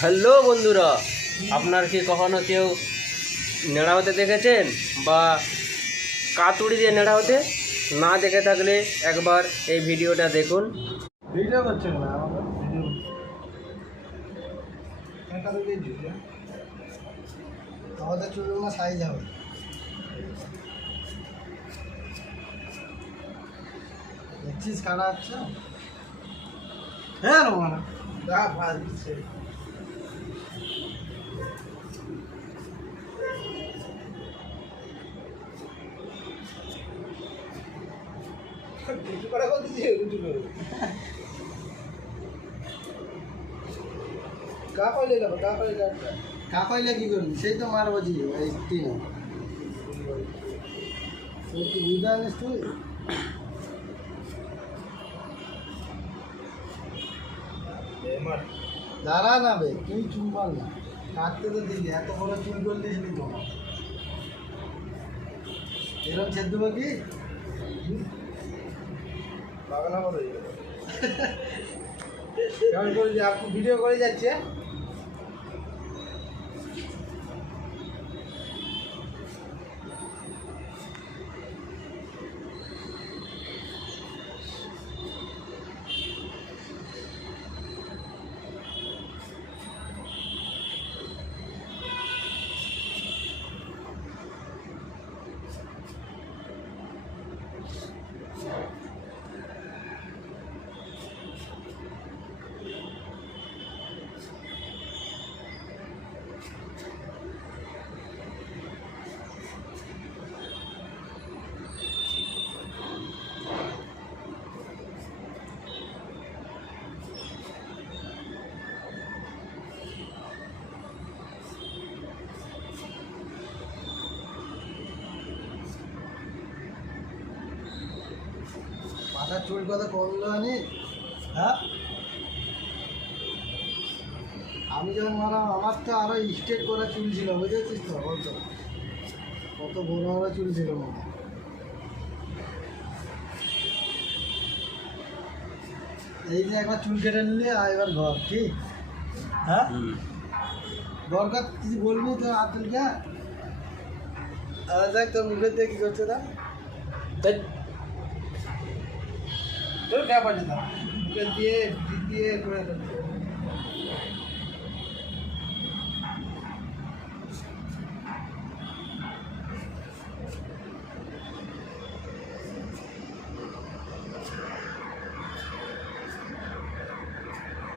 Hello বন্ধুরা, আপনার কি কখনো কেউ নেড়া হতে দেখেছেন বা কাতুড়ি দিয়ে নেড়া হতে? না দেখে থাকলে একবার এই ভিডিওটা দেখুন। ভিডিও করছেন না আমাদের ভিডিও আমাদের চুলগুলো সাইজ হবে। দেখছিস কাটা হচ্ছে? হ্যাঁ রোমানা যা ভাজ দিচ্ছে কিছু করা করতেছি কিছু করে কা কইলে যাবো কা কইলে কি করবি? সেই তো মারবো জি এই তিন তুই কি বুঝতে আনিস তুই? দাঁড়া না বে, তুই চুল মার না, কাটতে তো দিলি, এত বড় চুল করলিসনি তো। এরকম ছেদ দেবো কি পাগলা বড় হয়ে গেল কেমন করে যে আপনি ভিডিও করে যাচ্ছে। মাথার চুল কত কমলো আনি? হ্যাঁ, আমি যখন মারা আমার তো আরো স্ট্রেট করা চুল ছিল, বুঝেছিস তো? বলতো কত বড় বড় চুল ছিল মাথা। এই যে একবার চুল কেটে নিলে আর এবার ঘর ঠিক। হ্যাঁ, দরকার কিছু বলবি তো আতুলকে? দেখ তোর মুখের দিয়ে কি করছে না, তোর কে পাচ্ছে না মুখের দিয়ে দিয়ে করে